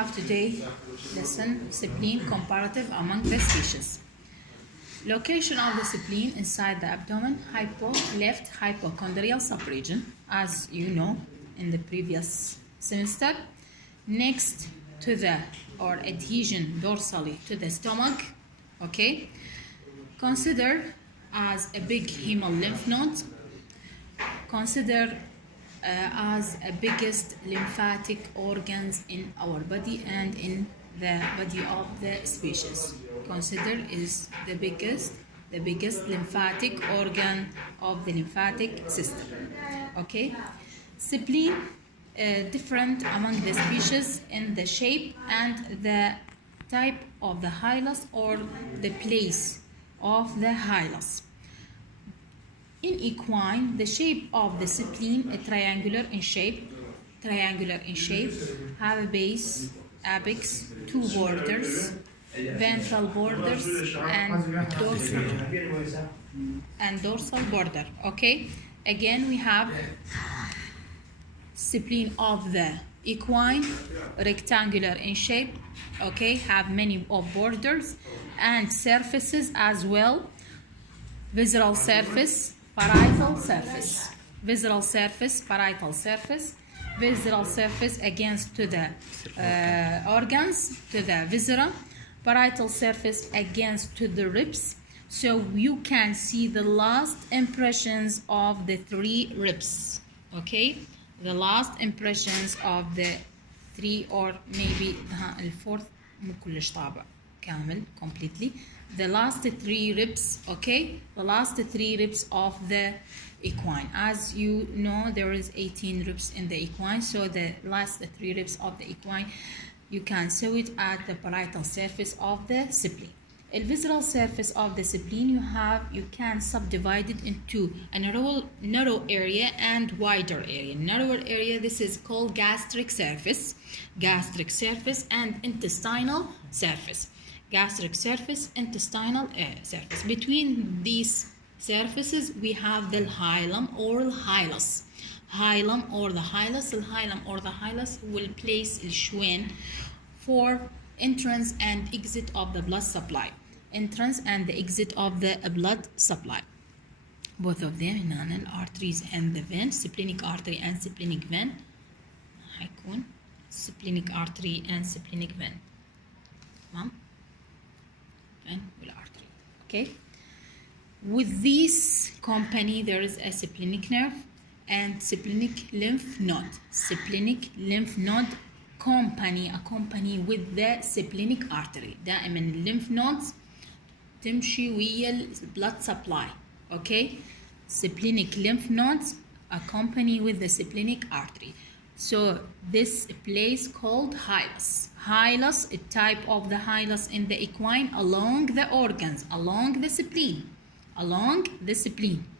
have today lesson spleen comparative among the species. Location of the spleen inside the abdomen, left hypochondrial subregion, as you know in the previous semester. Next to the or adhesion dorsally to the stomach. Okay. Consider as a big hemolymph node. Consider as a biggest lymphatic organs in our body and in the body of the species. Consider is the biggest lymphatic organ of the lymphatic system. Okay, spleen different among the species in the shape and the type of the hilus or the place of the hilus. In equine, the shape of the spleen is triangular in shape, have a base, apex, two borders, ventral borders, and dorsal border. Okay, again we have spleen of the equine, rectangular in shape. Okay, have many of borders and surfaces as well. Visceral surface, parietal surface, visceral surface, parietal surface, visceral surface against to the organs, to the viscera, parietal surface against to the ribs. So you can see the last impressions of the three ribs. Okay, the last impressions of the three or maybe the fourth مو كلش طابع كامل completely. The last three ribs, okay, the last three ribs of the equine. As you know, there is 18 ribs in the equine, so the last three ribs of the equine, you can sew it at the parietal surface of the spleen. The visceral surface of the spleen, you can subdivide it into a narrow area and wider area. Narrower area, this is called gastric surface and intestinal surface. Gastric surface, intestinal surface. Between these surfaces, we have the hilum or the hilus. Hilum or the hilus. The hilum or the hilus will place الشوين for entrance and exit of the blood supply. Entrance and the exit of the blood supply. Both of them in the arteries and the vein, splenic artery and splenic vein. هيكون splenic artery and splenic vein. تمام؟ vein والartery. Okay. With this company, there is a splenic nerve and splenic lymph node. Splenic lymph node accompany with the splenic artery. دائما lymph nodes تمشي ويا blood supply. Okay, splenic lymph nodes accompany with the splenic artery. So this place called hilus. Hilus, a type of the hilus in the equine along the organs, along the spleen.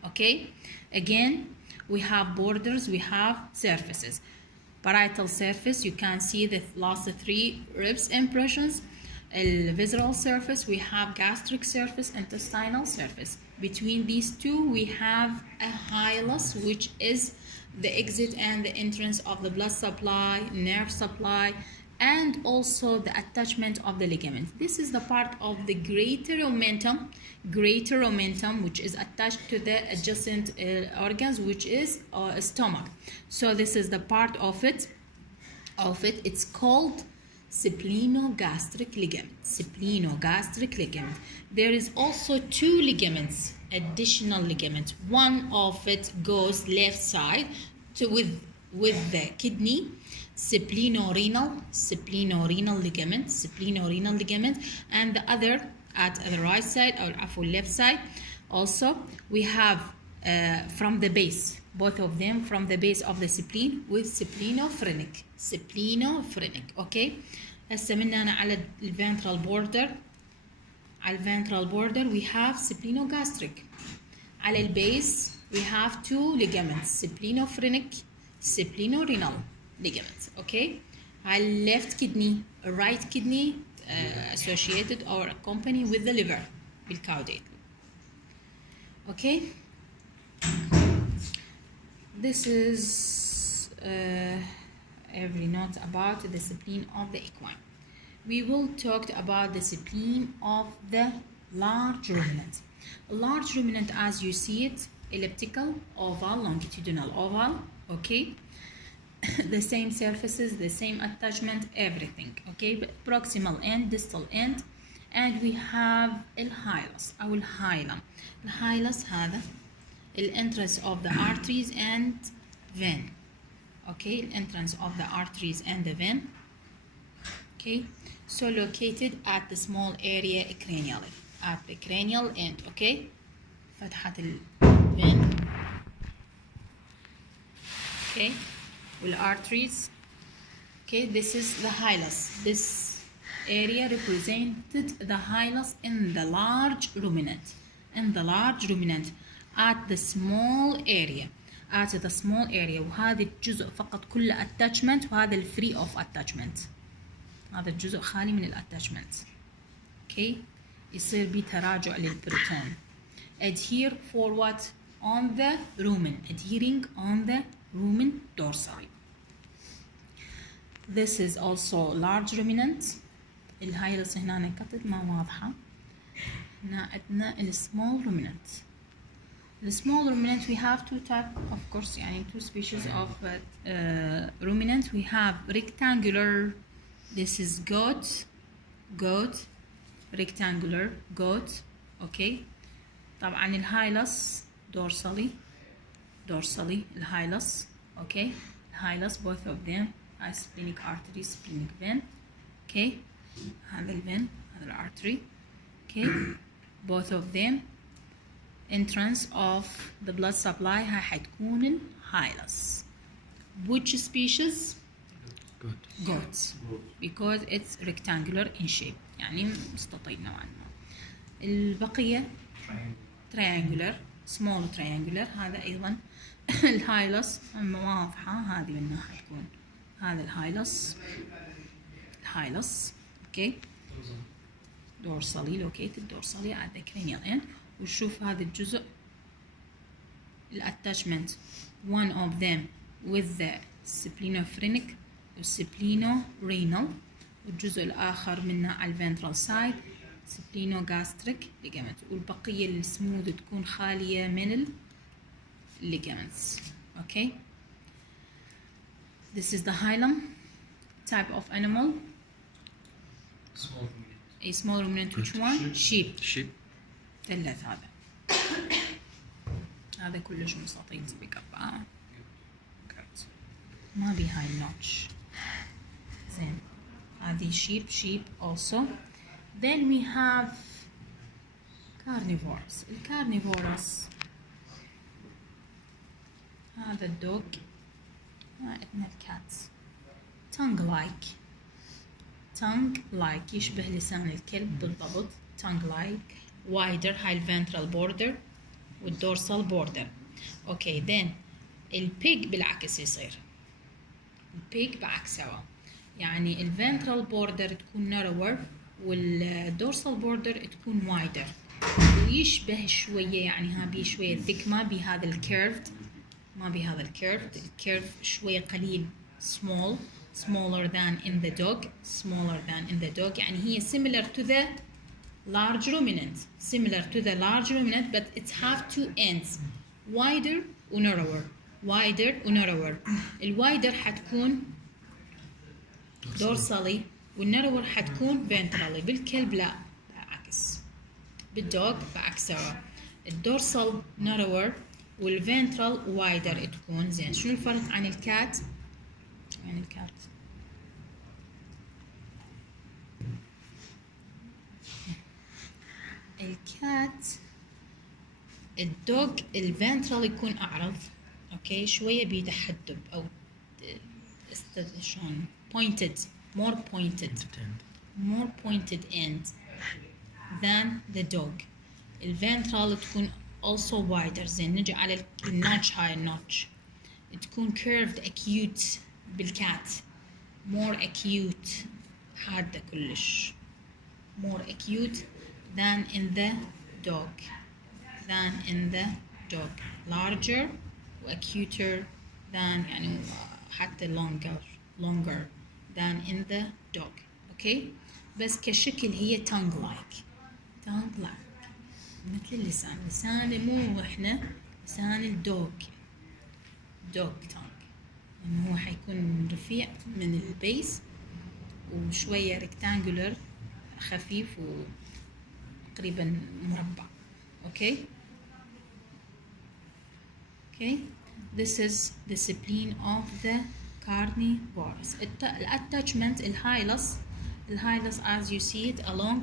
Okay, again we have borders, we have surfaces. Parietal surface, you can see the last three ribs impressions. Visceral surface, we have gastric surface, intestinal surface. Between these two, we have a hilus, which is the exit and the entrance of the blood supply, nerve supply, and also the attachment of the ligament. This is the part of the greater omentum, which is attached to the adjacent organs, which is stomach. So this is the part of it. It's called splenogastric ligament. There is also two ligaments, additional ligaments. One of it goes left side with the kidney, splenorenal ligament, and the other at the right side or left side. Also, we have from the base, both of them from the base of the spleen with splenophrenic. Okay, هسه من هنا على الventral border we have splenogastric. على البيس we have two ligaments, splenophrenic, splenorenal ligaments. Okay, على left kidney, right kidney associated or accompany with the liver بالcaudate. Okay, this is every note about the spleen of the equine. We will talk about the spleen of the large ruminant. A large ruminant, as you see it, elliptical, oval, longitudinal oval, okay? The same surfaces, the same attachment, everything, okay? But proximal end, distal end, and we have الهايلس أو الهايلم. الهايلس هذا entrance of the arteries and vein, okay? Entrance of the arteries and the vein, okay? So located at the small area cranially, at the cranial end, okay? فتحة vein, okay? With arteries, okay? This is the hilus. This area represented the hilus in the large ruminant, at the small area, وهذا الجزء فقط كله attachment وهذا الفري of attachment. هذا الجزء خالي من الاتاتشمنت، اوكي؟ يصير بيه تراجع للبروتون. adhere for what on the rumen, adhering on the rumen dorsally. This is also large ruminant. الهايلس هنا قطت ما واضحة. هنا عندنا السمول ruminant. The small ruminant we have two type, of course, يعني two species of ruminant. We have rectangular. This is goat, rectangular goat, okay. طبعا الهايلس dorsally الهايلس, okay. الهايلس both of them are splenic artery, splenic vein, okay. هذا الفين, هذا الارتري, okay. Both of them entrance of the blood supply هاي حتكون الهايلس. Which species? Goats, because it's rectangular in shape, يعني مستطيل نوعا ما. البقية triangular, small triangular. هذا أيضا الهايلس واضحة، هذه منها حتكون هذا الهايلس okay. dorsally located dorsally at the cranial end. وشوف هذا الجزء الاتاتشمنت one of them with the splenophrenic والسبلينو-رينال، والجزء الآخر منه على الفنترال سايد سبلينو-gastric ligament، والبقية السموث تكون خالية من ligaments. Okay. This is the hilum, type of animal. Small ruminant. A small ruminant. Which one? Sheep. ثلاث هذا. هذا كلش مستطيل سبيك اب. ما بي هاي النوتش. زين. هذه sheep also. Then we have carnivores. الكارنيفورس هذا الدوغ، عندنا الكات tongue like يشبه لسان الكلب بالضبط. tongue like wider high ventral border والdorsal border. okay. Then البيج بالعكس يصير، البيج بعكسها، يعني الفنترال بوردر تكون narrower والدورسال بوردر تكون وايدر، ويشبه شويه يعني ها بي شويه thick، ما بي هذا الكيرفد، الكيرف شويه قليل smaller than in the dog يعني هي similar to the large ruminant but it have two ends wider و narrower. الوايدر حتكون dorsally والنارور حتكون ventrally. بالكلب لا، بالعكس. بالدوغ بعكسها، الدورسال narrower والفنترال وايدر تكون. زين، شنو الفرق عن الكات؟ الكات الدوغ الفنترال يكون اعرض، اوكي، شويه بيتحدب او شلون more pointed end than the dog. الفنترال تكون also wider. زين، نجي على النوتش، هاي النوتش تكون curved acute بالكات، more acute، حادة كلش، more acute than in the dog. larger و acuter than يعني حتى longer longer than in the dog. Okay. بس كشكل هي tongue like مثل اللسان. لسان مو احنا لسان الدوغ tongue، يعني هو حيكون رفيع من البيس وشوية rectangular خفيف وتقريبا مربع. Okay. This is the spleen of the carnivorous. Attachment الهايلس as you see it along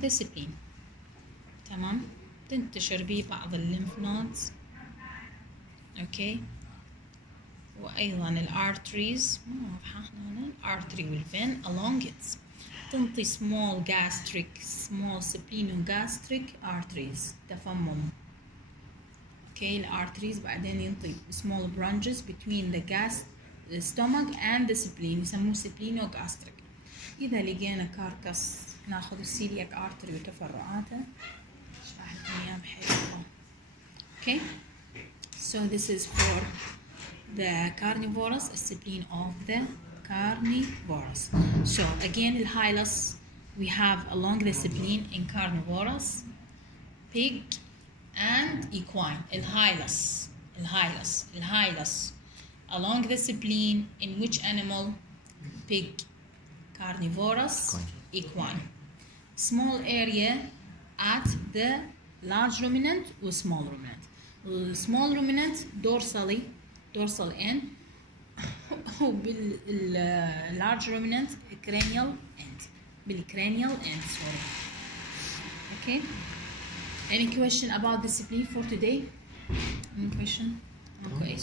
the spleen. تمام. تنتشر به بعض الليمف نودز. اوكي. وايضا الارتريز مو واضحه هنا، الارتري والفين along it. تنطي small splenogastric arteries تفمم. اوكي. الارتريز بعدين ينطي small branches between the stomach and the spleen يسموه splenogastric. إذا لقينا كاركس ناخذ السيلياك ارتري وتفرعاته. شرحت إياه بحيث. Okay. So this is for the carnivorous, spleen of the carnivorous. So again, the hilus we have along the spleen in carnivorous, pig, and equine. الهايلس along the spleen in which animal? Pig. Carnivorous, equine. Small area at the large ruminant or small ruminant. Small ruminant dorsal end. large ruminant cranial end. بالcranial end. Sorry. Okay. Any question about the spleen for today? Any question? Okay.